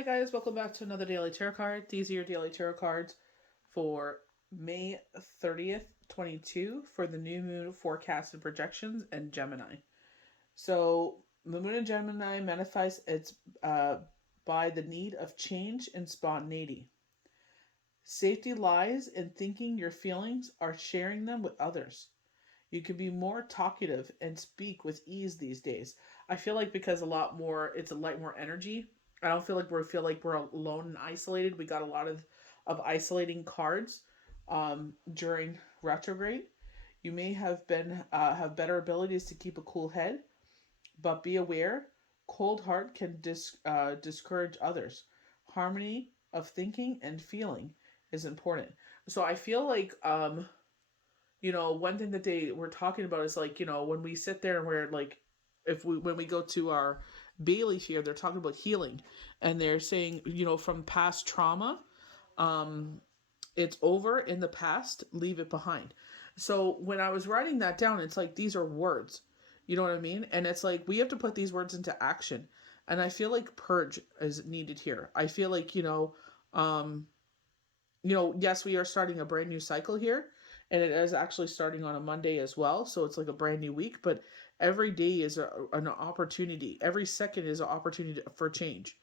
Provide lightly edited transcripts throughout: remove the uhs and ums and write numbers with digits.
Hi guys, welcome back to another daily tarot card. These are your daily tarot cards for May 30th, 22 for the new moon forecasted projections and Gemini. So the moon in Gemini manifests its by the need of change and spontaneity. Safety lies in thinking your feelings are sharing them with others. You can be more talkative and speak with ease these days. I feel like because a lot more, it's a lot more energy. I don't feel like we're alone and isolated. We got a lot of isolating cards during retrograde. You may have better abilities to keep a cool head, but be aware. Cold heart can discourage others. Harmony of thinking and feeling is important. So I feel like one thing that they were talking about is like, when we sit there and we're like, if we when we go to our Bailey here, they're talking about healing, and they're saying, from past trauma, um, it's over in the past, leave it behind. So when I was writing that down, it's like these are words, you know what I mean? And it's like we have to put these words into action. And I feel like purge is needed here. I feel like, um, yes, we are starting a brand new cycle here, and it is actually starting on a Monday as well. So it's like a brand new week, but every day is an opportunity. Every second is an opportunity for change.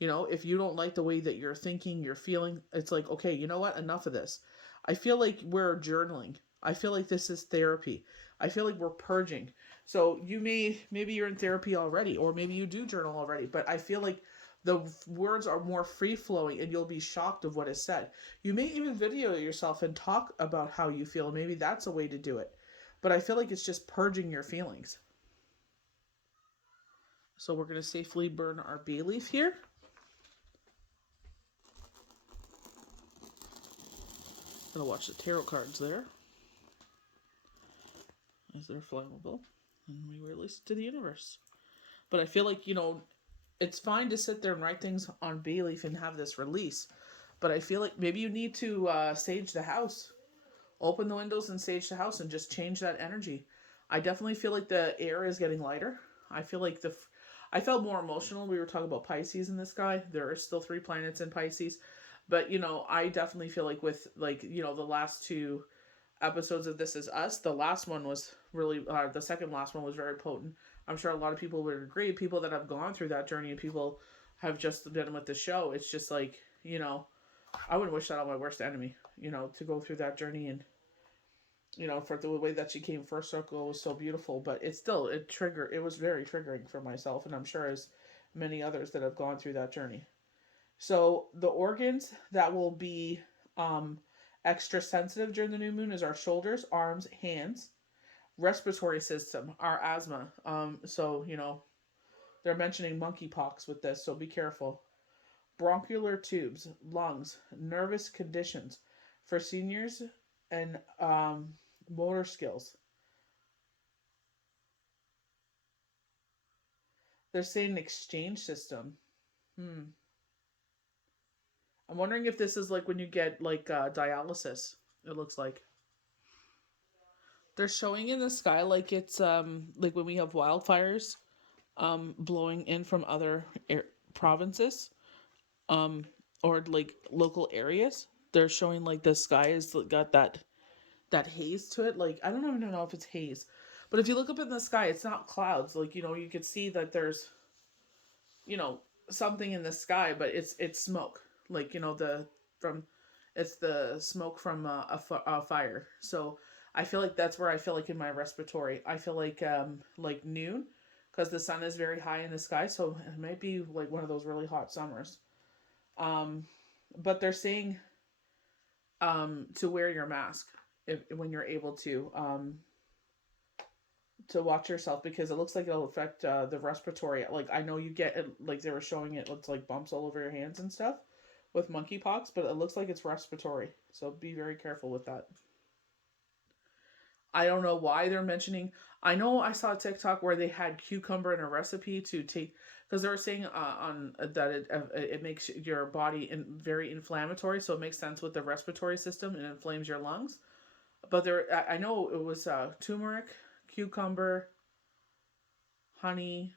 If you don't like the way that you're thinking, you're feeling, it's like, okay, you know what? Enough of this. I feel like we're journaling. I feel like this is therapy. I feel like we're purging. So maybe you're in therapy already, or maybe you do journal already, but I feel like the words are more free flowing and you'll be shocked of what is said. You may even video yourself and talk about how you feel. Maybe that's a way to do it. But I feel like it's just purging your feelings. So we're going to safely burn our bay leaf here. Gonna watch the tarot cards there, as they're flammable, and we release it to the universe. But I feel like, it's fine to sit there and write things on bay leaf and have this release. But I feel like maybe you need to sage the house. Open the windows and sage the house and just change that energy. I definitely feel like the air is getting lighter. I feel like I felt more emotional. We were talking about Pisces in this guy. There are still 3 planets in Pisces. But, I definitely feel like with, like, the last 2 episodes of This Is Us, the last one was really, the second last one was very potent. I'm sure a lot of people would agree. People that have gone through that journey and people have just been with the show. It's just like, I wouldn't wish that on my worst enemy, to go through that journey. And for the way that she came first circle was so beautiful, but it was very triggering for myself, and I'm sure as many others that have gone through that journey. So the organs that will be extra sensitive during the new moon is our shoulders, arms, hands, respiratory system, our asthma. So they're mentioning monkeypox with this, so be careful. Bronchial tubes, lungs, nervous conditions for seniors, and motor skills. They're saying exchange system. Hmm. I'm wondering if this is like when you get like dialysis. It looks like they're showing in the sky like it's like when we have wildfires blowing in from other provinces um or like local areas. They're showing like the sky has got that haze to it. Like I don't even know if it's haze, but if you look up in the sky, it's not clouds. Like you could see that there's you know something in the sky, but it's smoke. Like the from it's the smoke from a fire. So I feel like that's where I feel like in my respiratory. I feel like noon because the sun is very high in the sky, so it might be like one of those really hot summers. Um, but they're saying to wear your mask if when you're able to watch yourself because it looks like it'll affect the respiratory. Like I know you get it, like they were showing it looks like bumps all over your hands and stuff with monkeypox, but it looks like it's respiratory. So be very careful with that. I don't know why they're mentioning. I know I saw a TikTok where they had cucumber in a recipe to take because they were saying on that it makes your body very inflammatory, so it makes sense with the respiratory system and inflames your lungs. But I know it was turmeric, cucumber, honey,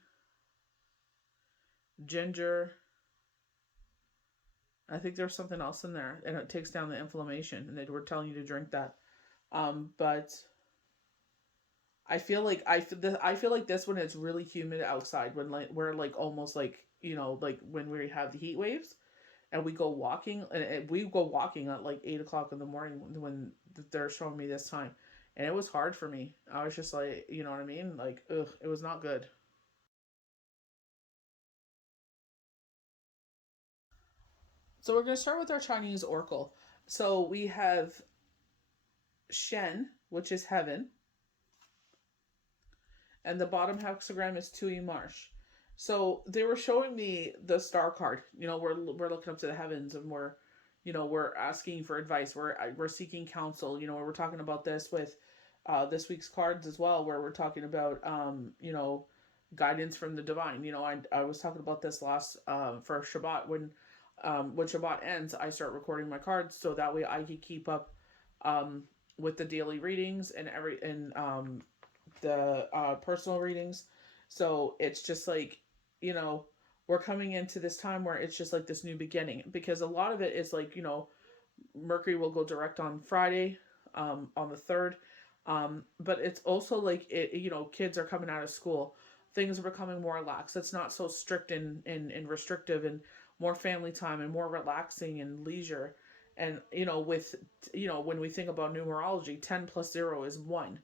ginger, I think there's something else in there, and it takes down the inflammation. And they were telling you to drink that. But I feel like this when it's really humid outside, when like we're like almost like like when we have the heat waves, and we go walking, and we go walking at like 8 o'clock in the morning when they're showing me this time, and it was hard for me. I was just like, you know what I mean? Like, ugh, it was not good. So we're gonna start with our Chinese oracle. So we have Shen, which is heaven, and the bottom hexagram is Tui Marsh. So they were showing me the star card. We're looking up to the heavens, and we're asking for advice. We're seeking counsel. We're talking about this with this week's cards as well, where we're talking about guidance from the divine. I was talking about this last for Shabbat when Shabbat ends, I start recording my cards so that way I can keep up um, with the daily readings and the personal readings. So it's just like, you know, we're coming into this time where it's just like this new beginning, because a lot of it is like, Mercury will go direct on Friday, on the 3rd. But it's also like, kids are coming out of school. Things are becoming more relaxed. It's not so strict and restrictive, and more family time and more relaxing and leisure. And, when we think about numerology, 10 plus 0 is 1.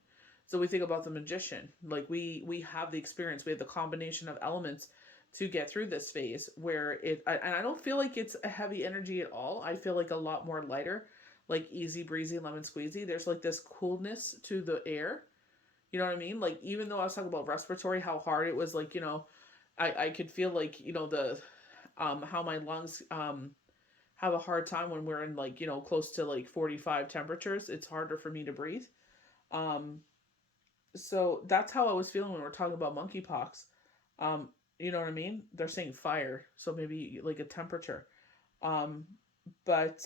So we think about the magician. Like we have the experience, we have the combination of elements to get through this phase where and I don't feel like it's a heavy energy at all. I feel like a lot more lighter, like easy breezy, lemon squeezy. There's like this coolness to the air. You know what I mean? Like, even though I was talking about respiratory, how hard it was, like, I could feel like, the how my lungs have a hard time when we're in, like, close to like 45 temperatures. It's harder for me to breathe. Um so that's how I was feeling when we're talking about monkeypox. Um, you know what I mean? They're saying fire, so maybe like a temperature. Um, but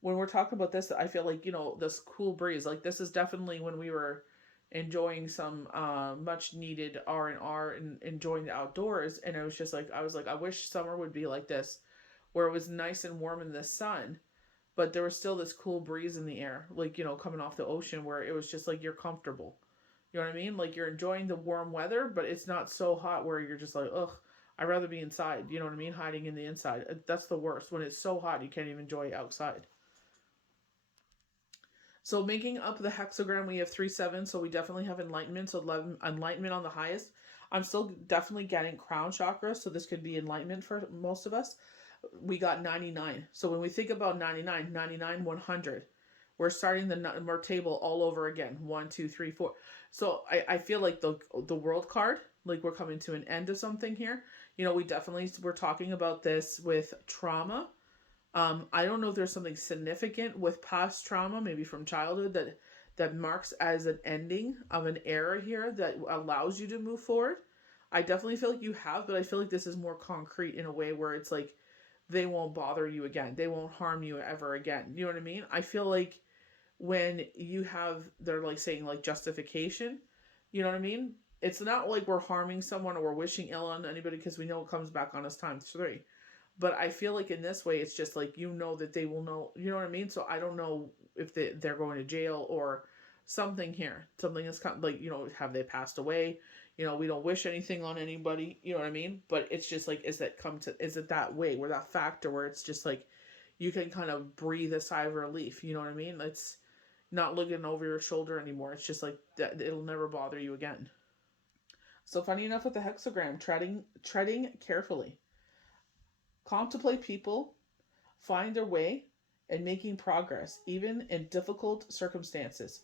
when we're talking about this, I feel like, this cool breeze. Like, this is definitely when we were enjoying some much needed R&R and enjoying the outdoors, and it was just like, I was like, I wish summer would be like this, where it was nice and warm in the sun, but there was still this cool breeze in the air, like, coming off the ocean, where it was just like you're comfortable. You know what I mean? Like, you're enjoying the warm weather, but it's not so hot where you're just like, ugh, I'd rather be inside. You know what I mean? Hiding in the inside. That's the worst. When it's so hot, you can't even enjoy outside. So making up the hexagram, we have 3 7. So we definitely have enlightenment. So 11, enlightenment on the highest. I'm still definitely getting crown chakra. So this could be enlightenment for most of us. We got 99. So when we think about 99, 99, 100, we're starting the number table all over again. 1, 2, 3, 4. So I feel like the world card, like we're coming to an end of something here. We're talking about this with trauma. I don't know if there's something significant with past trauma, maybe from childhood, that marks as an ending of an era here that allows you to move forward. I definitely feel like you have, but I feel like this is more concrete in a way where it's like they won't bother you again. They won't harm you ever again. You know what I mean? I feel like when you have, they're like saying like justification, you know what I mean? It's not like we're harming someone or we're wishing ill on anybody, because we know it comes back on us times 3. But I feel like in this way, it's just like, that they will know, you know what I mean? So I don't know if they're going to jail or something here. Something that's kind of like, have they passed away? We don't wish anything on anybody, you know what I mean? But it's just like, is it that way, where that factor where it's just like, you can kind of breathe a sigh of relief, you know what I mean? It's not looking over your shoulder anymore. It's just like that, it'll never bother you again. So funny enough with the hexagram, treading carefully. Contemplate people, find their way, and making progress, even in difficult circumstances.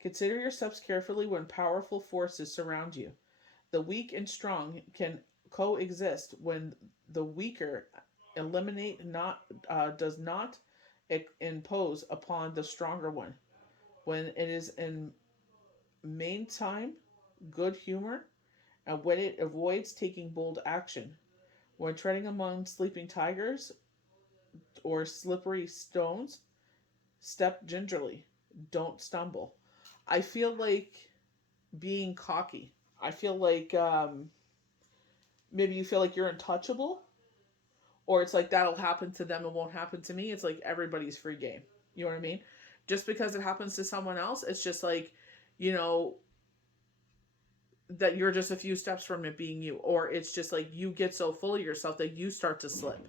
Consider your steps carefully when powerful forces surround you. The weak and strong can coexist when the weaker eliminate not does not impose upon the stronger one. When it is in main time, good humor, and when it avoids taking bold action. When treading among sleeping tigers or slippery stones, step gingerly. Don't stumble. I feel like being cocky. I feel like maybe you feel like you're untouchable, or it's like that'll happen to them and won't happen to me. It's like everybody's free game. You know what I mean? Just because it happens to someone else, it's just like, you know, that you're just a few steps from it being you, or it's just like you get so full of yourself that you start to slip.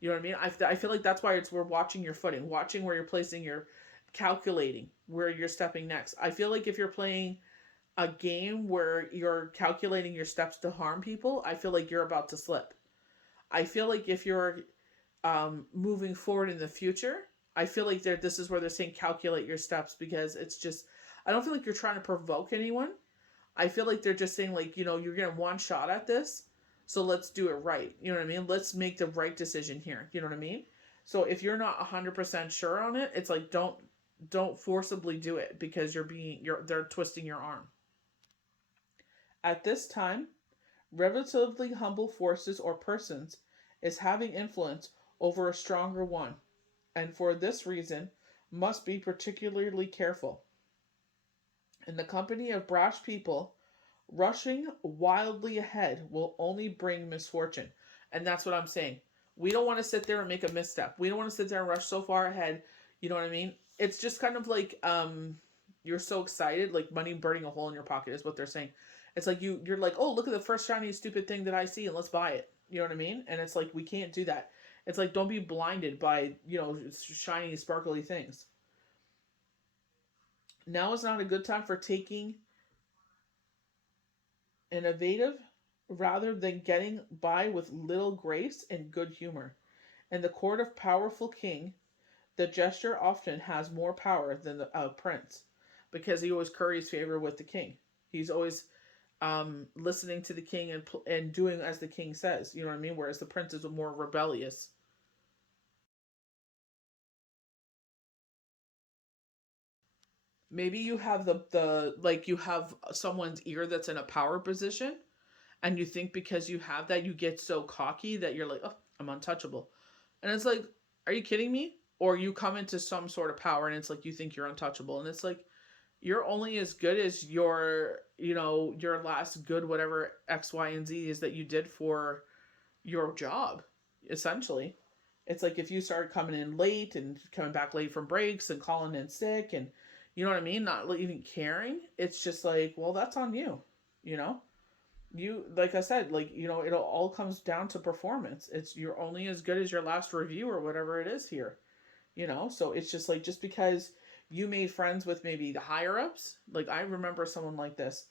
You know what I mean? I feel like that's why we're watching your footing, watching where you're placing your, calculating where you're stepping next. I feel like if you're playing a game where you're calculating your steps to harm people, I feel like you're about to slip. I feel like if you're moving forward in the future, I feel like this is where they're saying calculate your steps, because it's just, I don't feel like you're trying to provoke anyone. I feel like they're just saying, like, you know, you're getting one shot at this, so let's do it right. You know what I mean? Let's make the right decision here. You know what I mean? So if you're not 100% sure on it, it's like don't forcibly do it, because they're twisting your arm. At this time, relatively humble forces or persons is having influence over a stronger one, and for this reason must be particularly careful. In the company of brash people, rushing wildly ahead will only bring misfortune. And that's what I'm saying. We don't want to sit there and make a misstep. We don't want to sit there and rush so far ahead. You know what I mean? It's just kind of like you're so excited, like money burning a hole in your pocket is what they're saying. It's like you're like, oh, look at the first shiny stupid thing that I see and let's buy it. You know what I mean? And it's like we can't do that. It's like don't be blinded by, you know, shiny sparkly things. Now is not a good time for taking innovative rather than getting by with little grace and good humor. In the court of powerful king, the gesture often has more power than the prince, because he always curries favor with the king. He's always listening to the king and doing as the king says. You know what I mean? Whereas the prince is more rebellious. Maybe you have the like you have someone's ear that's in a power position, and you think because you have that you get so cocky that you're like, oh, I'm untouchable. And it's like, are you kidding me? Or you come into some sort of power and it's like you think you're untouchable, and it's like you're only as good as your, you know, your last good whatever X, Y, and Z is that you did for your job, essentially. It's like if you start coming in late and coming back late from breaks and calling in sick and, you know what I mean, not even caring, it's just like, well, that's on you, you know? You, like I said, like, you know, it all comes down to performance. It's you're only as good as your last review or whatever it is here, you know? So it's just like, just because you made friends with maybe the higher ups, like I remember someone like this,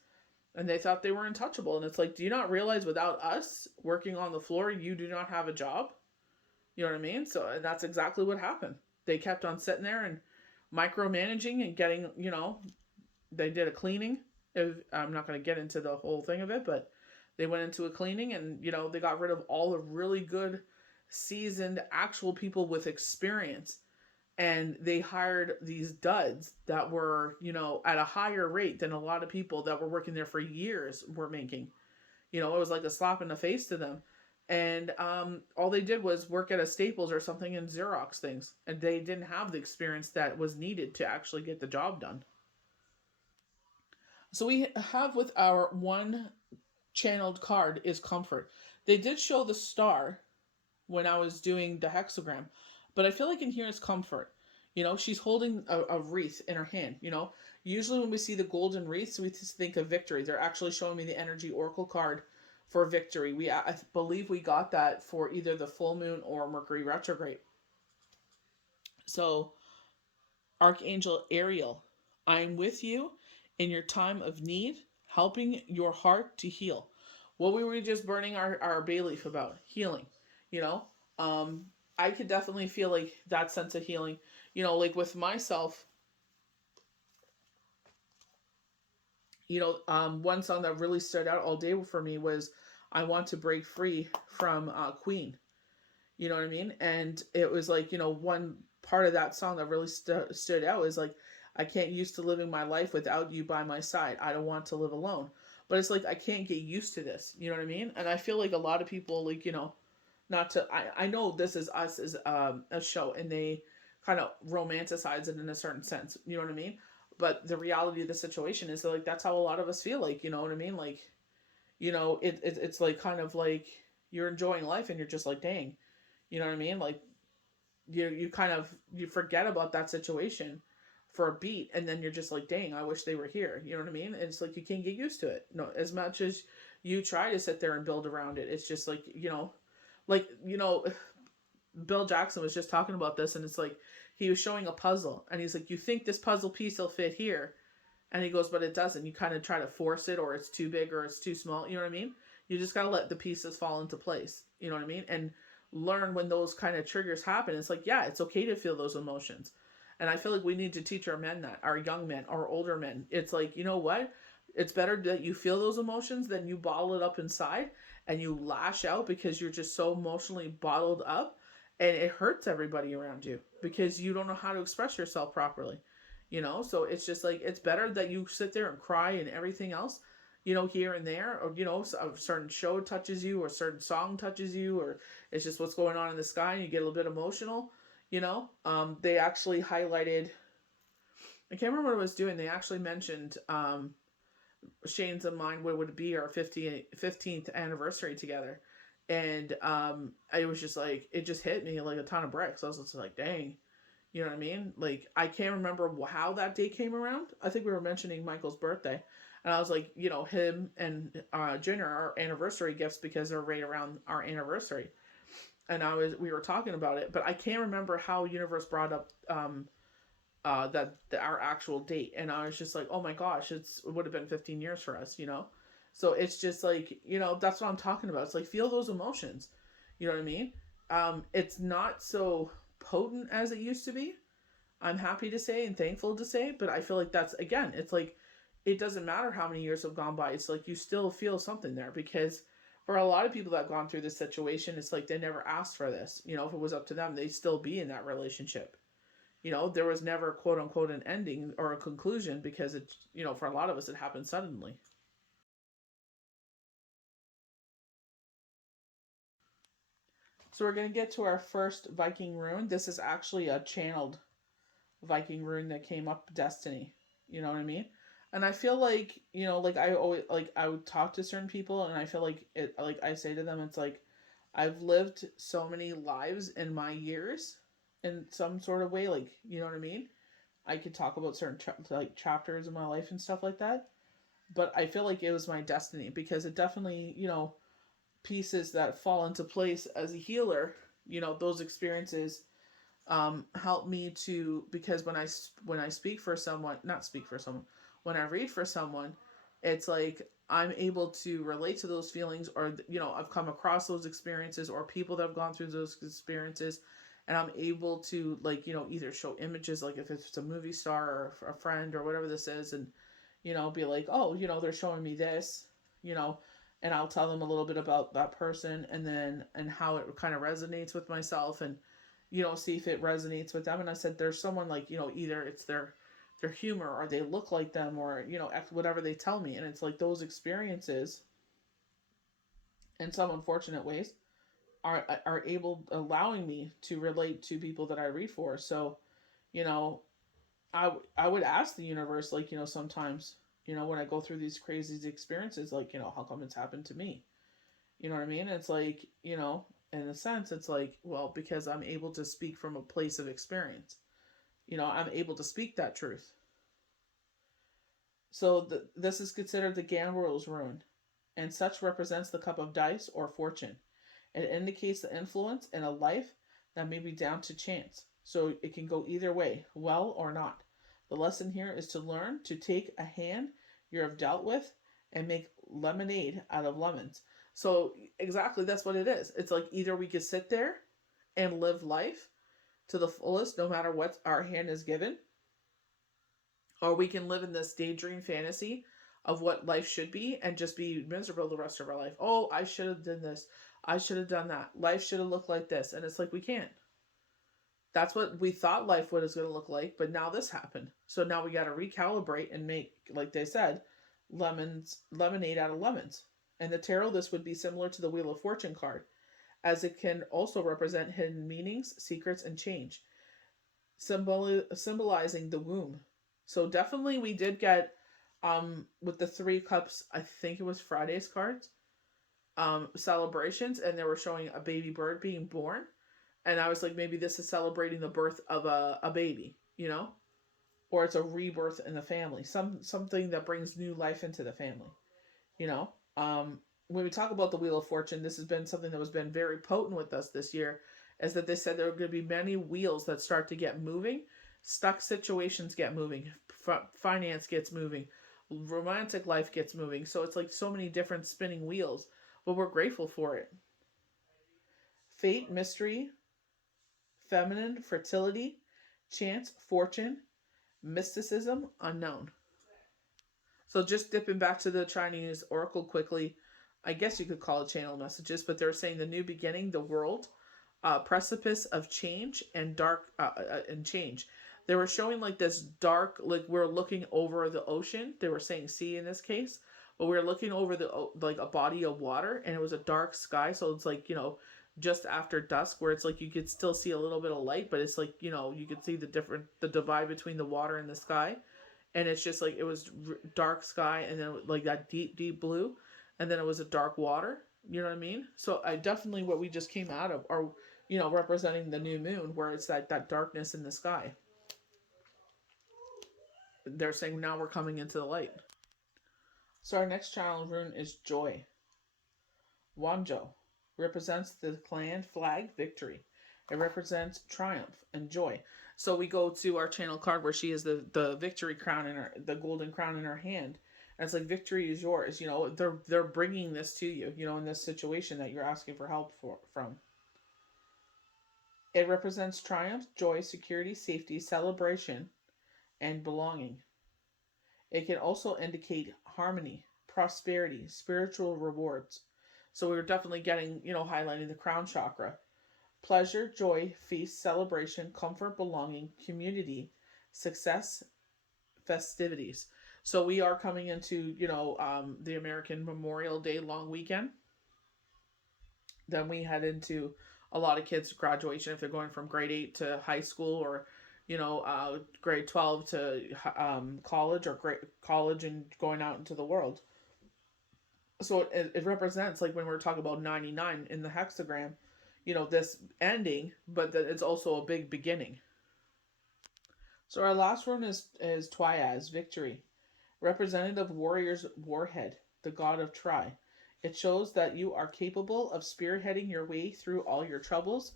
and they thought they were untouchable. And it's like, do you not realize without us working on the floor, you do not have a job? You know what I mean? So that's exactly what happened. They kept on sitting there and micromanaging and getting, you know, they did a cleaning. I'm not going to get into the whole thing of it, but they went into a cleaning and, you know, they got rid of all the really good, seasoned, actual people with experience. And they hired these duds that were, you know, at a higher rate than a lot of people that were working there for years were making. You know, it was like a slap in the face to them. And all they did was work at a Staples or something and Xerox things. And they didn't have the experience that was needed to actually get the job done. So we have with our one channeled card is comfort. They did show the star when I was doing the hexagram, but I feel like in here is comfort. You know, she's holding a wreath in her hand. You know, usually when we see the golden wreaths, we just think of victory. They're actually showing me the energy oracle card for victory. I believe we got that for either the full moon or Mercury retrograde. So, Archangel Ariel, I'm with you in your time of need, helping your heart to heal. What we were just burning our bay leaf about, healing. You know, I could definitely feel like that sense of healing. You know, like with myself, you know, one song that really stood out all day for me was I Want to Break Free from Queen. You know what I mean? And it was like, you know, one part of that song that really stood out is like, I can't used to living my life without you by my side. I don't want to live alone. But it's like, I can't get used to this. You know what I mean? And I feel like a lot of people, like, you know, not to, I know this is us as a show and they kind of romanticize it in a certain sense. You know what I mean? But the reality of the situation is that, like, that's how a lot of us feel like, you know what I mean? Like, you know, it's like kind of like you're enjoying life and you're just like, dang, You know what I mean? Like you kind of you forget about that situation for a beat, and then you're just like, dang, I wish they were here. You know what I mean? It's like you can't get used to it. No, as much as you try to sit there and build around it, it's just like, like, Bill Jackson was just talking about this, and it's like he was showing a puzzle, and he's like, you think this puzzle piece will fit here, and he goes, but it doesn't. You kind of try to force it, or it's too big, or it's too small. You know what I mean? You just gotta let the pieces fall into place. You know what I mean? And learn when those kind of triggers happen. It's like, yeah, it's okay to feel those emotions. And I feel like we need to teach our men that, our young men, our older men. It's like, you know what? It's better that you feel those emotions than you bottle it up inside and you lash out because you're just so emotionally bottled up, and it hurts everybody around you because you don't know how to express yourself properly. So it's just like, it's better that you sit there and cry and everything else, here and there, or a certain show touches you, or a certain song touches you, or it's just what's going on in the sky and you get a little bit emotional. They actually highlighted, I can't remember what I was doing, they actually mentioned Shane's and mine, what would it be, our 15th anniversary together. And I was just like, it just hit me like a ton of bricks. I was just like, dang. You know what I mean? Like, I can't remember how that day came around. I think we were mentioning Michael's birthday. And I was like, him and Junior are anniversary gifts because they're right around our anniversary. And we were talking about it, but I can't remember how Universe brought up our actual date. And I was just like, oh my gosh, it would have been 15 years for us. So it's just like, that's what I'm talking about. It's like, feel those emotions. You know what I mean? It's not so potent as it used to be, I'm happy to say and thankful to say, but I feel like that's, again, it's like, it doesn't matter how many years have gone by. It's like you still feel something there, because for a lot of people that have gone through this situation, it's like they never asked for this. If it was up to them, they'd still be in that relationship. There was never, quote unquote, an ending or a conclusion, because for a lot of us, it happened suddenly. So we're going to get to our first Viking rune. This is actually a channeled Viking rune that came up Destiny. You know what I mean? And I feel like, like I always, like I would talk to certain people, and I feel like like I say to them, it's like, I've lived so many lives in my years in some sort of way. Like, you know what I mean? I could talk about certain like chapters in my life and stuff like that. But I feel like it was my destiny, because it definitely, pieces that fall into place as a healer, those experiences help me to, because when I speak for someone, not speak for someone, when I read for someone, it's like I'm able to relate to those feelings, or I've come across those experiences, or people that have gone through those experiences, and I'm able to, like, either show images, like if it's a movie star or a friend or whatever this is, and be like, oh, they're showing me this, you know and I'll tell them a little bit about that person, and how it kind of resonates with myself, and see if it resonates with them. And I said, there's someone, like, either it's their humor, or they look like them, or whatever they tell me, and it's like those experiences, in some unfortunate ways, are able, allowing me to relate to people that I read for. So, you know, I would ask the universe, like, sometimes, when I go through these crazy experiences, like, how come it's happened to me? You know what I mean? It's like, in a sense, it's like, well, because I'm able to speak from a place of experience. I'm able to speak that truth. So this is considered the Gambrel's rune, and such represents the cup of dice or fortune. It indicates the influence in a life that may be down to chance, so it can go either way, well or not. The lesson here is to learn to take a hand you have dealt with and make lemonade out of lemons. So exactly, that's what it is. It's like, either we could sit there and live life to the fullest, no matter what our hand is given, or we can live in this daydream fantasy of what life should be and just be miserable the rest of our life. Oh, I should have done this. I should have done that. Life should have looked like this. And it's like, we can't. That's what we thought life was going to look like, but now this happened. So now we got to recalibrate and make, like they said, lemonade out of lemons. And the tarot, this would be similar to the Wheel of Fortune card, as it can also represent hidden meanings, secrets, and change, symbolizing the womb. So definitely we did get, with the 3 cups, I think it was Friday's cards, celebrations, and they were showing a baby bird being born. And I was like, maybe this is celebrating the birth of a baby, or it's a rebirth in the family, something that brings new life into the family, you know. When we talk about the Wheel of Fortune, this has been something that has been very potent with us this year, is that they said there are going to be many wheels that start to get moving, stuck situations get moving, finance gets moving, romantic life gets moving. So it's like so many different spinning wheels, but we're grateful for it. Fate, mystery, feminine, fertility, chance, fortune, mysticism, unknown. So just dipping back to the Chinese oracle quickly, I guess you could call it channel messages, but they're saying the new beginning, the world, precipice of change and dark and change. They were showing like this dark, like we're looking over the ocean. They were saying sea in this case, but we were looking over the like a body of water, and it was a dark sky. So it's like just after dusk, where it's like you could still see a little bit of light, but it's like you could see the divide between the water and the sky, and it's just like it was dark sky, and then like that deep blue, and then it was a dark water. You know what I mean? So I definitely what we just came out of are representing the new moon, where it's that darkness in the sky. They're saying now we're coming into the light. So our next channel rune is joy. Wanzhou represents the clan flag victory. It represents triumph and joy. So we go to our channel card where she has the victory crown in her, the golden crown in her hand. And it's like victory is yours. They're bringing this to you. In this situation that you're asking for help from. It represents triumph, joy, security, safety, celebration, and belonging. It can also indicate harmony, prosperity, spiritual rewards. So we were definitely getting, highlighting the crown chakra. Pleasure, joy, feast, celebration, comfort, belonging, community, success, festivities. So we are coming into, the American Memorial Day long weekend. Then we head into a lot of kids' graduation if they're going from grade 8 to high school, or grade 12 to college, or college and going out into the world. So it represents, like when we're talking about 99 in the hexagram, this ending, but that it's also a big beginning. So our last rune is Twiaz, victory. Representative warrior's warhead, the god of Tri. It shows that you are capable of spearheading your way through all your troubles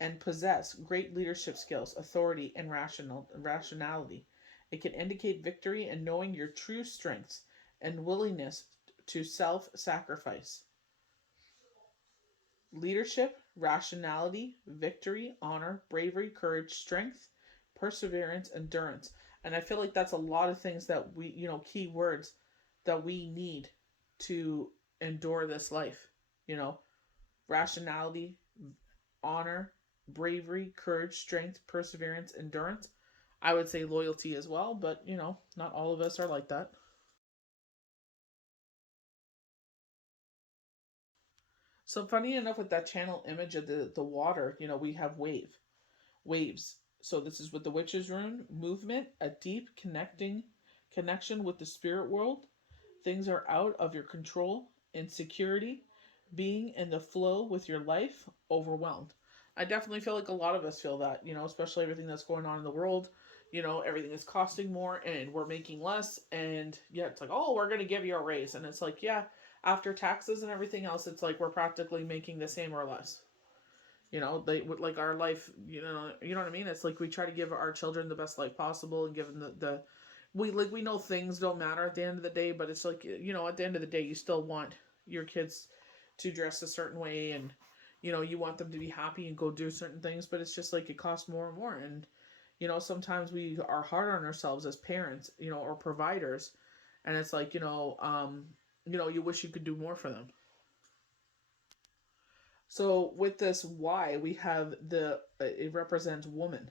and possess great leadership skills, authority, and rationality. It can indicate victory and knowing your true strengths and willingness to self-sacrifice. Leadership, rationality, victory, honor, bravery, courage, strength, perseverance, endurance. And I feel like that's a lot of things that we, key words that we need to endure this life. Rationality, honor, bravery, courage, strength, perseverance, endurance. I would say loyalty as well, but not all of us are like that. So funny enough, with that channel image of the water, we have waves. So this is with the witch's rune, movement, a deep connection with the spirit world. Things are out of your control, insecurity, being in the flow with your life, overwhelmed. I definitely feel like a lot of us feel that, especially everything that's going on in the world. Everything is costing more and we're making less. And yeah, it's like, oh, we're going to give you a raise. And it's like, yeah, after taxes and everything else, it's like we're practically making the same or less. They would like our life, you know what I mean? It's like we try to give our children the best life possible and give them the we know things don't matter at the end of the day, but it's like, at the end of the day, you still want your kids to dress a certain way, and you want them to be happy and go do certain things, but it's just like it costs more and more. And sometimes we are hard on ourselves as parents, or providers, and it's like, you wish you could do more for them. So with this Y, we have it represents woman.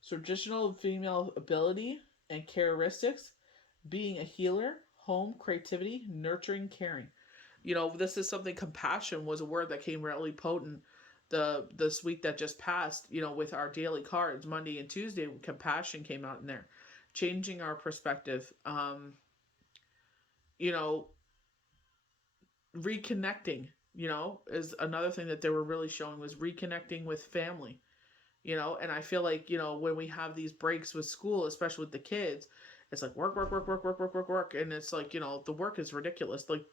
So traditional female ability and characteristics: being a healer, home, creativity, nurturing, caring. This is something. Compassion was a word that came really potent this week that just passed. With our daily cards, Monday and Tuesday, compassion came out in there, changing our perspective. You know, Reconnecting is another thing that they were really showing, was reconnecting with family. And I feel like, when we have these breaks with school, especially with the kids, it's like work, work, work, work, work, work, work, work. And it's like, the work is ridiculous. Like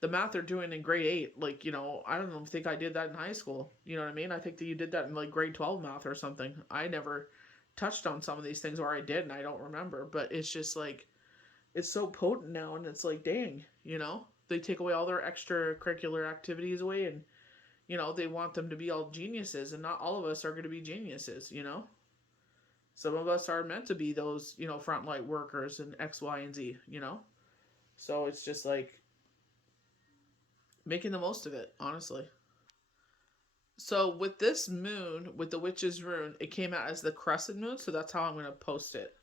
the math they're doing in grade 8, like, I don't think I did that in high school. You know what I mean? I think that you did that in like grade 12 math or something. I never touched on some of these things, or I did and I don't remember. But it's just like, it's so potent now, and it's like, dang, they take away all their extracurricular activities away, and they want them to be all geniuses, and not all of us are going to be geniuses. Some of us are meant to be those, frontline workers and X, Y, and Z. So it's just like making the most of it, honestly. So with this moon, with the witch's rune, it came out as the crescent moon, so that's how I'm going to post it.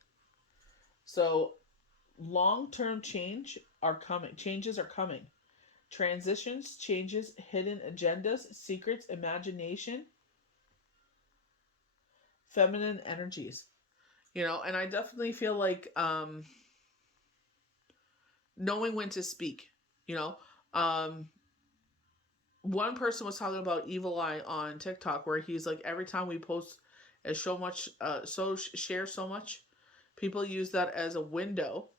So long-term changes are coming. Transitions, changes, hidden agendas, secrets, imagination, feminine energies. And I definitely feel like knowing when to speak. You know, um, one person was talking about Evil Eye on TikTok, where he's like, every time we post so much, share so much, people use that as a window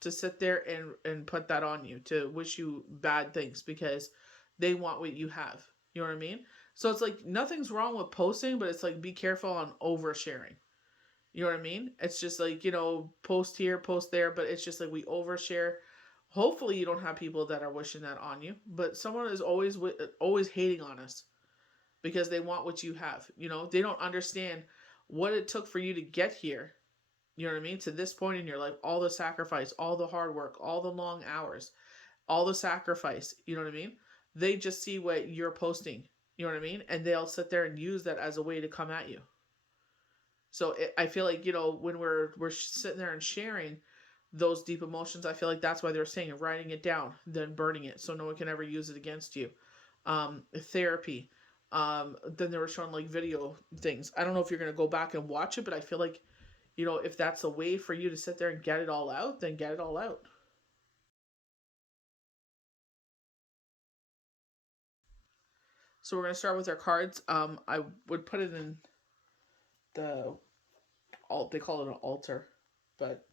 to sit there and put that on you, to wish you bad things because they want what you have. You know what I mean? So it's like nothing's wrong with posting, but it's like be careful on oversharing. You know what I mean? It's just like, post here, post there, but it's just like we overshare. Hopefully you don't have people that are wishing that on you, but someone is always hating on us because they want what you have. They don't understand what it took for you to get here. You know what I mean? To this point in your life, all the sacrifice, all the hard work, all the long hours, all the sacrifice. You know what I mean? They just see what you're posting. You know what I mean? And they'll sit there and use that as a way to come at you. So I feel like, when we're sitting there and sharing those deep emotions, I feel like that's why they're saying writing it down, then burning it, so no one can ever use it against you. Therapy. Then they were showing like video things. I don't know if you're gonna go back and watch it, but I feel like, if that's a way for you to sit there and get it all out, then get it all out. So we're gonna start with our cards. I would put it in the alt. They call it an altar, but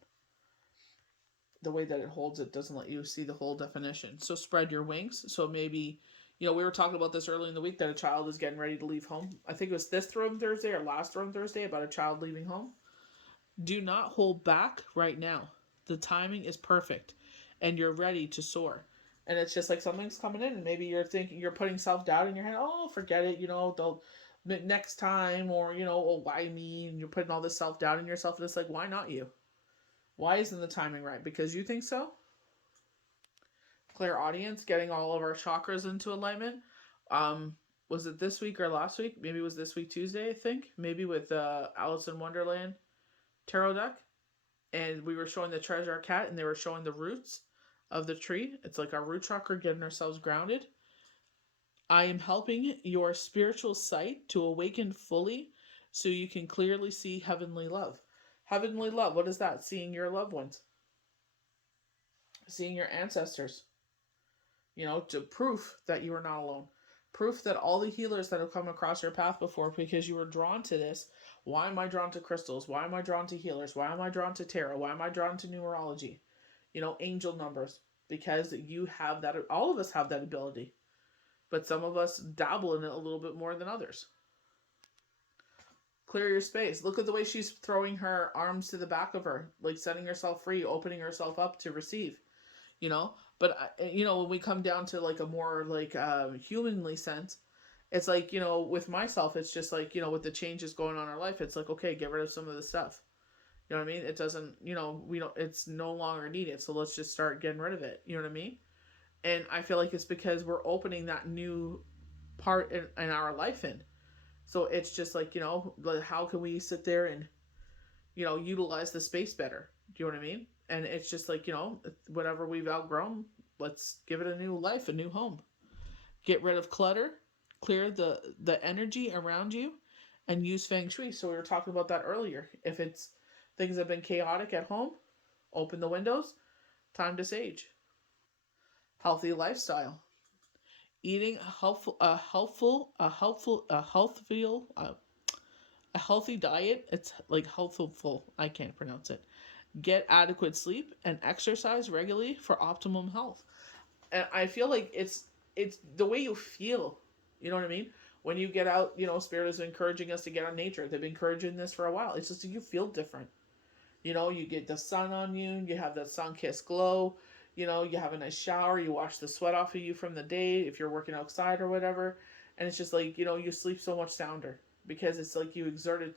the way that it holds it doesn't let you see the whole definition. So spread your wings. So maybe, we were talking about this early in the week, that a child is getting ready to leave home. I think it was this Throne Thursday or last Throne Thursday, about a child leaving home. Do not hold back right now. The timing is perfect and you're ready to soar. And it's just like something's coming in, and maybe you're thinking, you're putting self-doubt in your head. Oh, forget it. They'll next time, or, oh, why me? And you're putting all this self-doubt in yourself. And it's like, why not you? Why isn't the timing right? Because you think so? Clear audience, getting all of our chakras into alignment. Was it this week or last week? Maybe it was this week, Tuesday, I think. Maybe with Alice in Wonderland tarot deck. And we were showing the treasure cat, and they were showing the roots of the tree. It's like our root chakra, getting ourselves grounded. I am helping your spiritual sight to awaken fully so you can clearly see heavenly love. Heavenly love, what is that? Seeing your loved ones, seeing your ancestors, to proof that you are not alone. Proof that all the healers that have come across your path before, because you were drawn to this. Why am I drawn to crystals? Why am I drawn to healers? Why am I drawn to tarot? Why am I drawn to numerology? Angel numbers. Because you have that. All of us have that ability. But some of us dabble in it a little bit more than others. Clear your space. Look at the way she's throwing her arms to the back of her, like setting herself free, opening herself up to receive. But when we come down to like a more like humanly sense, it's like, with myself, it's just like, with the changes going on in our life, it's like, okay, get rid of some of the stuff. You know what I mean? It doesn't, we don't, it's no longer needed. So let's just start getting rid of it. You know what I mean? And I feel like it's because we're opening that new part in our life in. So it's just like, how can we sit there and, utilize the space better? Do you know what I mean? And it's just like, whatever we've outgrown, let's give it a new life, a new home. Get rid of clutter, clear the energy around you, and use feng shui. So we were talking about that earlier. If it's things have been chaotic at home, open the windows, time to sage. Healthy lifestyle. eating a healthy diet. It's like healthful. I can't pronounce it. Get adequate sleep and exercise regularly for optimum health. And I feel like it's the way you feel. You know what I mean? When you get out, Spirit is encouraging us to get on nature. They've been encouraging this for a while. It's just you feel different. You get the sun on you, you have that sun kissed glow, you have a nice shower, you wash the sweat off of you from the day if you're working outside or whatever. And it's just like, you sleep so much sounder because it's like you exerted,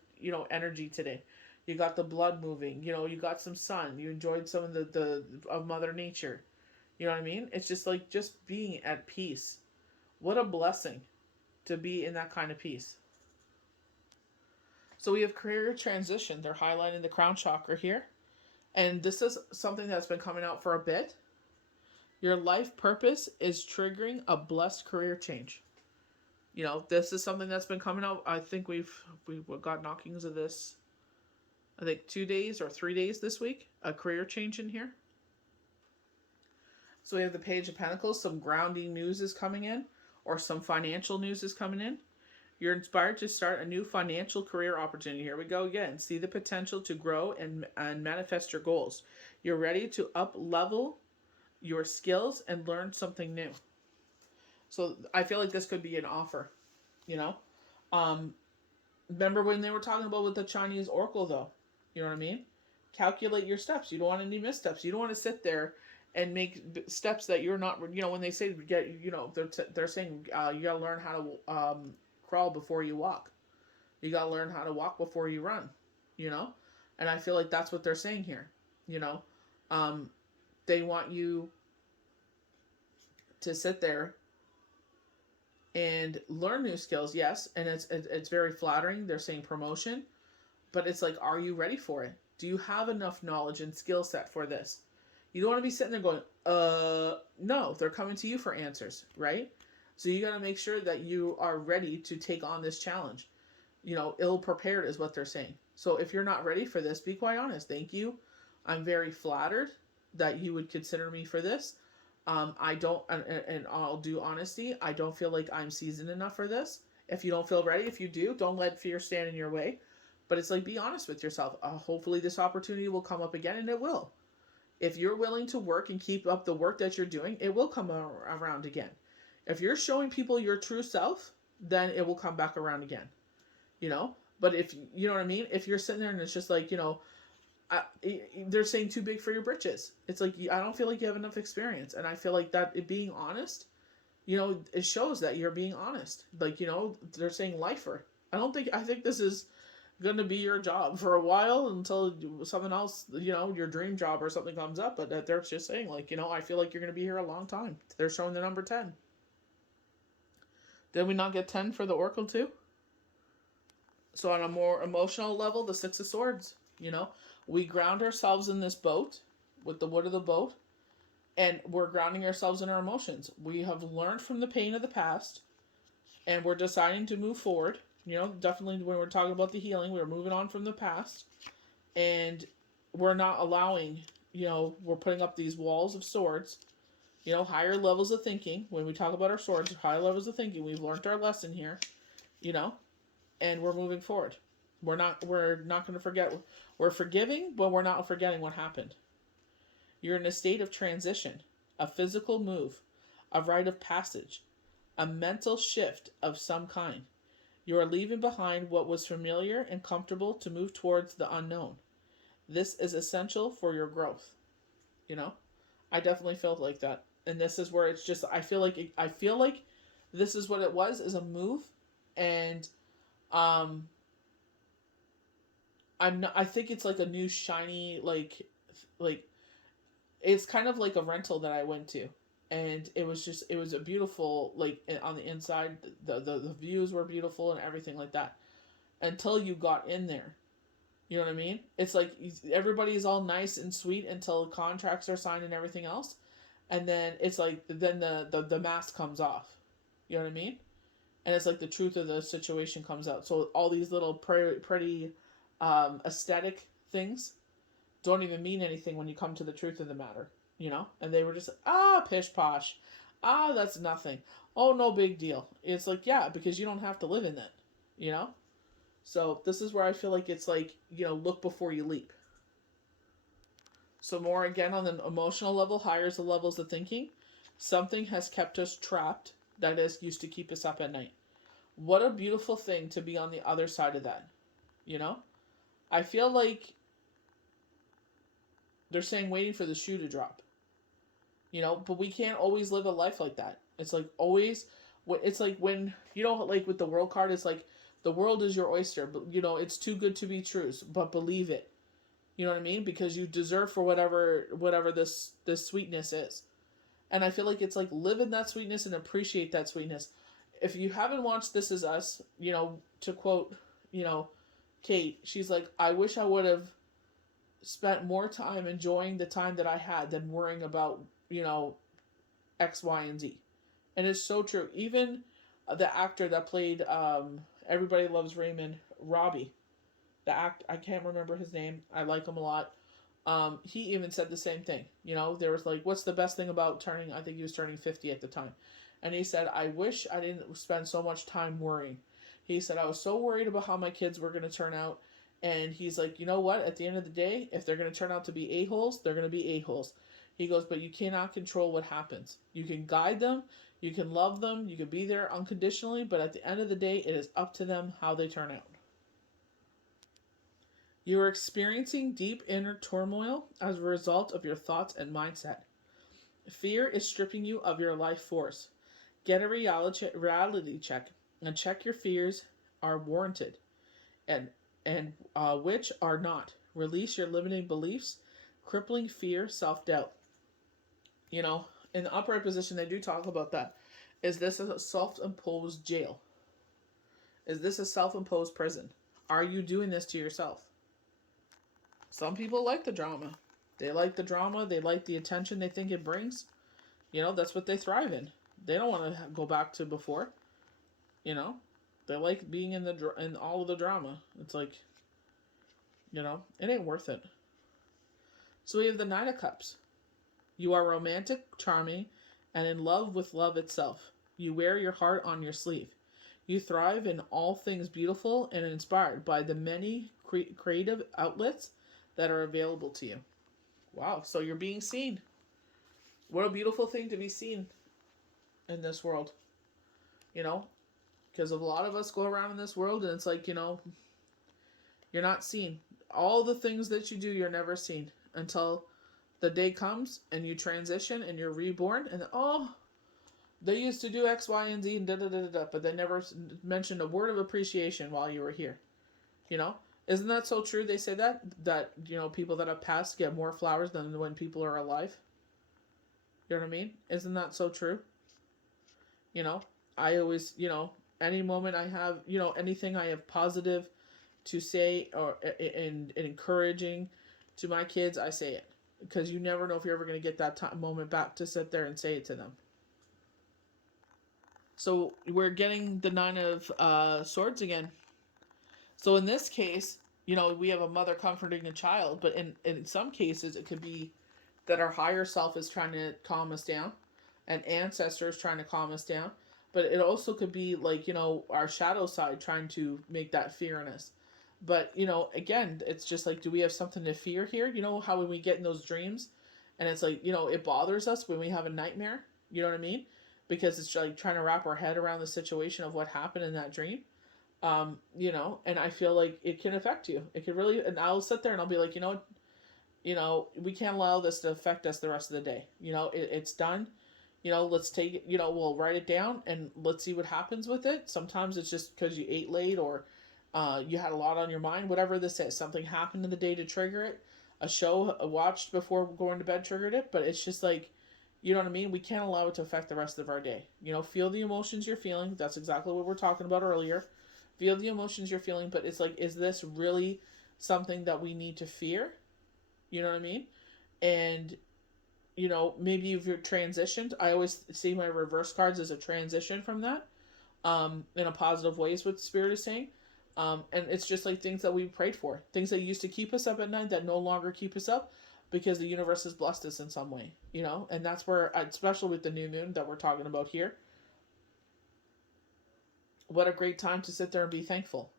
energy today. You got the blood moving, you got some sun, you enjoyed some of the of Mother Nature. You know what I mean? It's just like just being at peace. What a blessing to be in that kind of peace. So we have career transition. They're highlighting the crown chakra here. And this is something that's been coming out for a bit. Your life purpose is triggering a blessed career change. This is something that's been coming out. I think we've got knockings of this, I think 2 days or 3 days this week. A career change in here. So we have the Page of Pentacles. Some grounding news is coming in, or some financial news is coming in. You're inspired to start a new financial career opportunity. Here we go again. See the potential to grow and manifest your goals. You're ready to up level your skills and learn something new. So I feel like this could be an offer, Remember when they were talking about with the Chinese oracle, though? You know what I mean? Calculate your steps. You don't want any missteps. You don't want to sit there and make steps that you're not, when they say they're saying you got to learn how to crawl before you walk. You got to learn how to walk before you run, And I feel like that's what they're saying here, They want you to sit there and learn new skills, yes, and it's very flattering. They're saying promotion, but it's like, are you ready for it? Do you have enough knowledge and skill set for this? You don't want to be sitting there going, no, they're coming to you for answers, right? So you got to make sure that you are ready to take on this challenge. Ill prepared is what they're saying. So if you're not ready for this, be quite honest. Thank you. I'm very flattered that you would consider me for this. I don't, and I'll do honesty, I don't feel like I'm seasoned enough for this. If you don't feel ready, if you do, don't let fear stand in your way. But it's like, be honest with yourself. Hopefully this opportunity will come up again, and it will. If you're willing to work and keep up the work that you're doing, it will come around again. If you're showing people your true self, then it will come back around again. But if, you know what I mean? If you're sitting there and it's just like, they're saying too big for your britches. It's like, I don't feel like you have enough experience. And I feel like that it being honest, it shows that you're being honest. Like, they're saying lifer. I think this is going to be your job for a while until something else, your dream job or something comes up. But they're just saying, like, I feel like you're going to be here a long time. They're showing the number 10. Did we not get 10 for the Oracle too? So on a more emotional level, the Six of Swords, we ground ourselves in this boat with the wood of the boat, and we're grounding ourselves in our emotions. We have learned from the pain of the past, and we're deciding to move forward. Definitely when we're talking about the healing, we're moving on from the past, and we're not allowing, we're putting up these walls of swords, higher levels of thinking. When we talk about our swords, higher levels of thinking, we've learned our lesson here, and we're moving forward. We're not going to forget. We're forgiving, but we're not forgetting what happened. You're in a state of transition, a physical move, a rite of passage, a mental shift of some kind. You are leaving behind what was familiar and comfortable to move towards the unknown. This is essential for your growth. I definitely felt like that. And this is where it's just, I feel like this is what it was, is a move. And I think it's like a new shiny, like it's kind of like a rental that I went to, and it was a beautiful, like, on the inside, the views were beautiful and everything like that, until you got in there. You know what I mean? It's like everybody's all nice and sweet until contracts are signed and everything else, and then it's like then the mask comes off. You know what I mean? And it's like the truth of the situation comes out. So all these little pretty aesthetic things don't even mean anything when you come to the truth of the matter, And they were just, pish posh. Ah, that's nothing. Oh, no big deal. It's like, yeah, because you don't have to live in it, you know? So this is where I feel like it's like, look before you leap. So more again on the emotional level, higher is the levels of thinking. Something has kept us trapped that is used to keep us up at night. What a beautiful thing to be on the other side of that, you know? I feel like they're saying waiting for the shoe to drop, but we can't always live a life like that. It's like always, it's like when, like with the world card, it's like the world is your oyster, but it's too good to be true, but believe it. You know what I mean? Because you deserve for whatever this sweetness is. And I feel like it's like live in that sweetness and appreciate that sweetness. If you haven't watched This Is Us, to quote, you know, Kate, she's like, I wish I would have spent more time enjoying the time that I had than worrying about, X, Y, and Z. And it's so true. Even the actor that played Everybody Loves Raymond, Robbie, I can't remember his name. I like him a lot. He even said the same thing. There was like, what's the best thing about turning? I think he was turning 50 at the time, and he said, I wish I didn't spend so much time worrying. He said I was so worried about how my kids were going to turn out, and he's like, you know what? At the end of the day, if they're going to turn out to be a-holes, they're going to be a-holes. He goes, but you cannot control what happens. You can guide them, you can love them, you can be there unconditionally, but at the end of the day, it is up to them how they turn out. You are experiencing deep inner turmoil as a result of your thoughts and mindset. Fear is stripping you of your life force. Get a reality check and check your fears are warranted and which are not. Release your limiting beliefs, crippling fear, self doubt. In the upright position, they do talk about that. Is this a self imposed jail? Is this a self imposed prison? Are you doing this to yourself? Some people like the drama. They like the drama. They like the attention they think it brings. That's what they thrive in. They don't want to go back to before. You know, they like being in all of the drama. It's like, it ain't worth it. So we have the Nine of Cups. You are romantic, charming, and in love with love itself. You wear your heart on your sleeve. You thrive in all things beautiful and inspired by the many creative outlets that are available to you. Wow, so you're being seen. What a beautiful thing to be seen in this world. You know, because a lot of us go around in this world and it's like, you're not seen. All the things that you do, you're never seen until the day comes and you transition and you're reborn and they used to do X, Y, and Z and da da da da, but they never mentioned a word of appreciation while you were here. You know, isn't that so true? They say that people that have passed get more flowers than when people are alive. You know what I mean? Isn't that so true? You know, I always, any moment I have, anything I have positive to say or and encouraging to my kids, I say it because you never know if you're ever going to get that moment back to sit there and say it to them. So we're getting the Nine of Swords again. So in this case, we have a mother comforting a child, but in some cases it could be that our higher self is trying to calm us down, and ancestors trying to calm us down. But it also could be like, our shadow side trying to make that fear in us. But, again, it's just like, do we have something to fear here? You know how when we get in those dreams and it's like, it bothers us when we have a nightmare? You know what I mean? Because it's like trying to wrap our head around the situation of what happened in that dream. And I feel like it can affect you. It could really, and I'll sit there and I'll be like, we can't allow this to affect us the rest of the day. It's done. Let's take it, we'll write it down and let's see what happens with it. Sometimes it's just because you ate late or you had a lot on your mind, whatever this is. Something happened in the day to trigger it. A show watched before going to bed triggered it, but it's just like, you know what I mean? We can't allow it to affect the rest of our day. Feel the emotions you're feeling. That's exactly what we're talking about earlier. Feel the emotions you're feeling, but it's like, is this really something that we need to fear? You know what I mean? And, maybe if you're transitioned, I always see my reverse cards as a transition from that, in a positive way is what Spirit is saying. And it's just like things that we prayed for. Things that used to keep us up at night that no longer keep us up. because the universe has blessed us in some way, you know? And that's where, especially with the new moon that we're talking about here, what a great time to sit there and be thankful.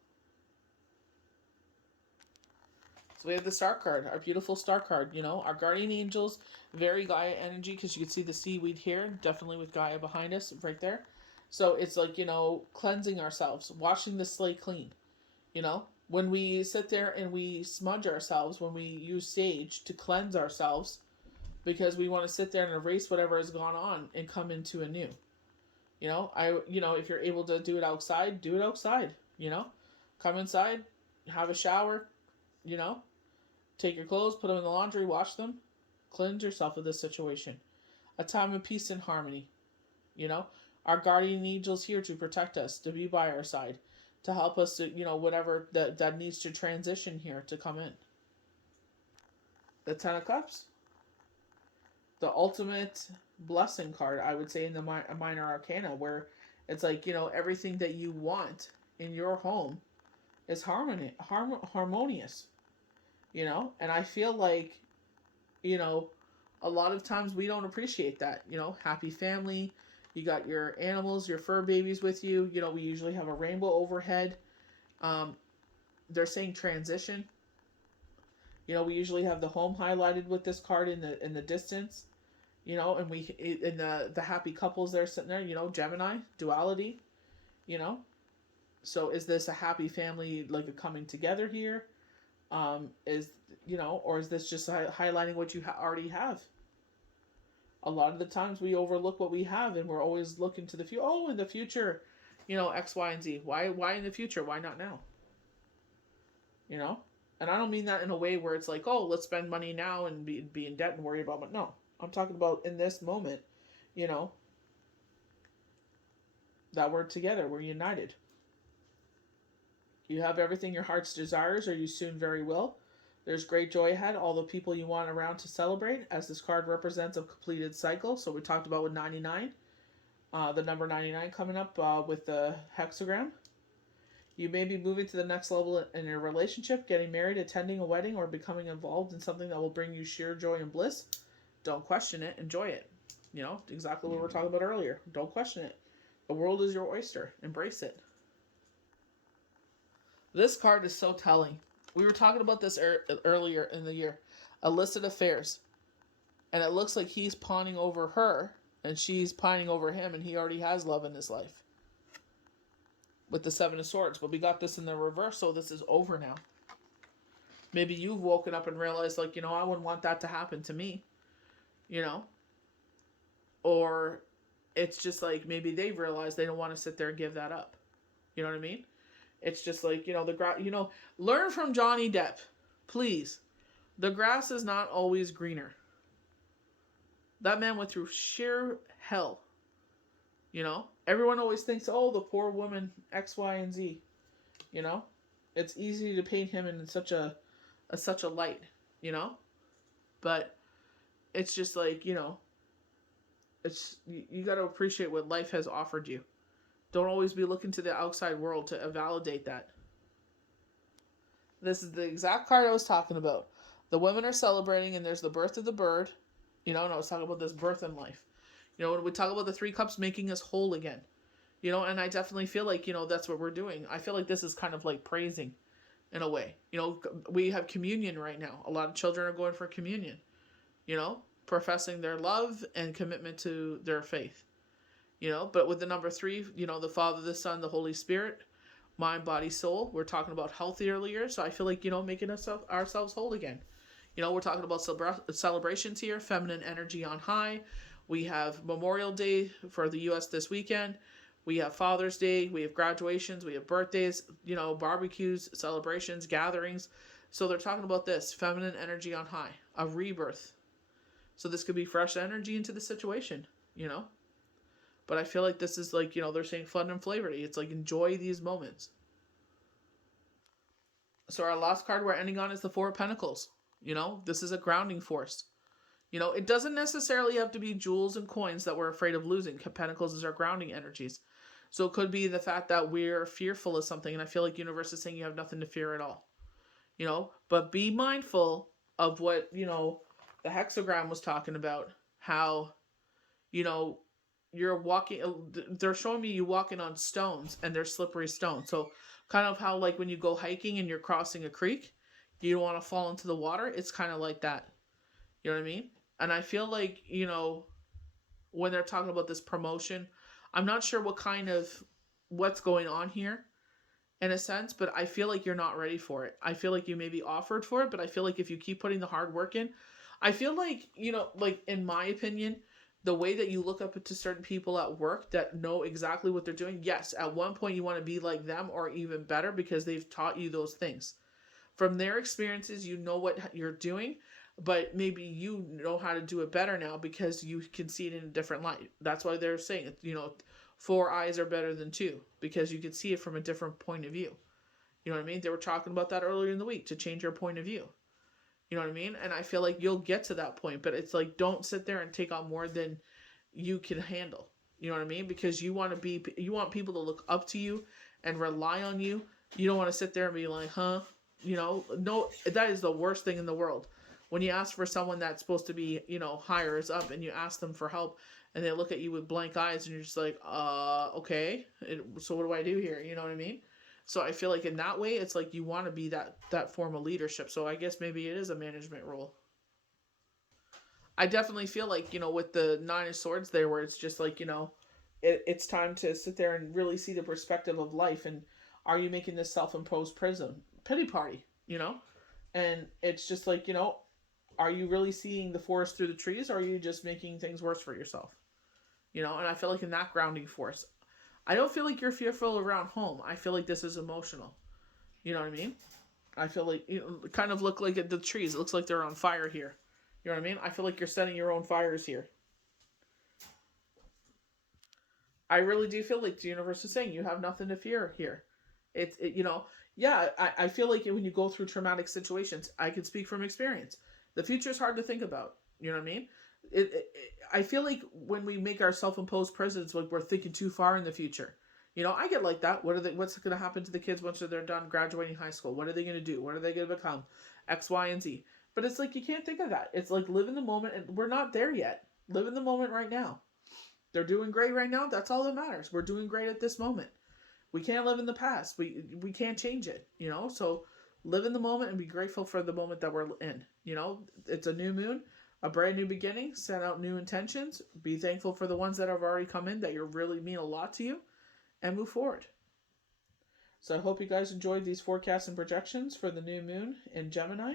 So we have the star card, our beautiful star card, you know, our guardian angels, very Gaia energy, because you can see the seaweed here, definitely with Gaia behind us, right there. So it's like, you know, cleansing ourselves, washing the slate clean, you know. When we sit there and we smudge ourselves, when we use sage to cleanse ourselves, because we want to sit there and erase whatever has gone on and come into a new. You know, if you're able to do it outside, do it outside, you know. Come inside, have a shower, you know, take your clothes, put them in the laundry, wash them, cleanse yourself of this situation. A time of peace and harmony, you know. Our guardian angels here to protect us, to be by our side, to help us to, you know, whatever that needs to transition here to come in. The Ten of Cups, the ultimate blessing card, I would say, in the minor arcana, where it's like, you know, everything that you want in your home is harmonious, you know. And I feel like, you know, a lot of times we don't appreciate that, you know. Happy family, you got your animals, your fur babies with you, you know. We usually have a rainbow overhead. They're saying transition, you know. We usually have the home highlighted with this card in the distance, you know. And we, in the happy couples there sitting there, you know, Gemini duality, you know. So is this a happy family, like a coming together here? Is, you know, or is this just highlighting what you already have? A lot of the times we overlook what we have, and we're always looking to the future. Oh, in the future, you know, X, Y, and Z. Why in the future? Why not now? You know? And I don't mean that in a way where it's like, oh, let's spend money now and be in debt and worry about it. No. I'm talking about in this moment, you know, that we're together, we're united. You have everything your heart's desires, or you soon very will. There's great joy ahead, all the people you want around to celebrate, as this card represents a completed cycle. So we talked about with 99, the number 99 coming up with the hexagram. You may be moving to the next level in your relationship, getting married, attending a wedding, or becoming involved in something that will bring you sheer joy and bliss. Don't question it, enjoy it. You know, exactly what we were talking about earlier. Don't question it. The world is your oyster. Embrace it. This card is so telling. We were talking about this earlier in the year. Illicit affairs. And it looks like he's pawning over her, and she's pining over him, and he already has love in his life. With the Seven of Swords. But we got this in the reverse, so this is over now. Maybe you've woken up and realized, like, you know, I wouldn't want that to happen to me. You know? Or it's just like maybe they've realized they don't want to sit there and give that up. You know what I mean? It's just like, you know, learn from Johnny Depp. Please. The grass is not always greener. That man went through sheer hell. You know? Everyone always thinks, oh, the poor woman, X, Y, and Z. You know? It's easy to paint him in such a light, you know? But it's just like, you know, it's you got to appreciate what life has offered you. Don't always be looking to the outside world to validate that. This is the exact card I was talking about. The women are celebrating, and there's the birth of the bird. You know, and I was talking about this birth in life. You know, when we talk about the three cups making us whole again. You know, and I definitely feel like, you know, that's what we're doing. I feel like this is kind of like praising in a way. You know, we have communion right now. A lot of children are going for communion. You know, professing their love and commitment to their faith. You know, but with the number 3, you know, the Father, the Son, the Holy Spirit, mind, body, soul. We're talking about health earlier, so I feel like, you know, making ourselves whole again. You know, we're talking about celebrations here, feminine energy on high. We have Memorial Day for the U.S. this weekend. We have Father's Day. We have graduations. We have birthdays, you know, barbecues, celebrations, gatherings. So they're talking about this, feminine energy on high, a rebirth. So this could be fresh energy into the situation, you know. But I feel like this is like, you know, they're saying fun and flavor. It's like, enjoy these moments. So our last card we're ending on is the Four of Pentacles. You know, this is a grounding force. You know, it doesn't necessarily have to be jewels and coins that we're afraid of losing. Pentacles is our grounding energies. So it could be the fact that we're fearful of something. And I feel like universe is saying you have nothing to fear at all. You know, but be mindful of what, you know, the hexagram was talking about how, you know, you're walking, they're showing me you walking on stones and they're slippery stones. So kind of how like when you go hiking and you're crossing a creek, you don't want to fall into the water. It's kind of like that. You know what I mean? And I feel like, you know, when they're talking about this promotion, I'm not sure what's going on here in a sense, but I feel like you're not ready for it. I feel like you may be offered for it, but I feel like if you keep putting the hard work in, I feel like, you know, like in my opinion, the way that you look up to certain people at work that know exactly what they're doing, yes, at one point you want to be like them or even better because they've taught you those things. From their experiences, you know what you're doing, but maybe you know how to do it better now because you can see it in a different light. That's why they're saying, you know, four eyes are better than two because you can see it from a different point of view. You know what I mean? They were talking about that earlier in the week to change your point of view. You know what I mean? And I feel like you'll get to that point, but it's like don't sit there and take on more than you can handle. You know what I mean? Because you want people to look up to you and rely on you. You don't want to sit there and be like, "Huh?" You know, no, that is the worst thing in the world. When you ask for someone that's supposed to be, you know, higher is up and you ask them for help and they look at you with blank eyes and you're just like, okay. So what do I do here? You know what I mean? So I feel like in that way, it's like you want to be that form of leadership. So I guess maybe it is a management role. I definitely feel like, you know, with the Nine of Swords there, where it's just like, you know, it's time to sit there and really see the perspective of life. And are you making this self imposed prison pity party, you know? And it's just like, you know, are you really seeing the forest through the trees or are you just making things worse for yourself? You know, and I feel like in that grounding force, I don't feel like you're fearful around home. I feel like this is emotional. You know what I mean? I feel like you know, kind of look like at the trees. It looks like they're on fire here. You know what I mean? I feel like you're setting your own fires here. I really do feel like the universe is saying you have nothing to fear here. You know, yeah, I feel like when you go through traumatic situations, I can speak from experience. The future is hard to think about. You know what I mean? I feel like when we make our self-imposed prisons, like we're thinking too far in the future. You know, I get like that. What's going to happen to the kids once they're done graduating high school? What are they going to do? What are they going to become? X, Y, and Z. But it's like you can't think of that. It's like live in the moment, and we're not there yet. Live in the moment right now. They're doing great right now. That's all that matters. We're doing great at this moment. We can't live in the past. We can't change it, you know? So live in the moment and be grateful for the moment that we're in. You know, it's a new moon, a brand new beginning, set out new intentions, be thankful for the ones that have already come in that you really mean a lot to you and move forward. So I hope you guys enjoyed these forecasts and projections for the new moon in Gemini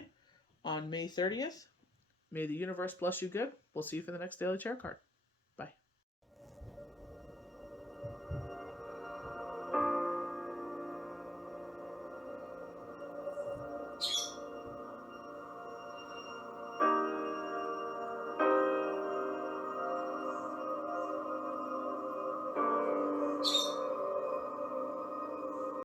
on May 30th. May the universe bless you good. We'll see you for the next Daily Tarot card.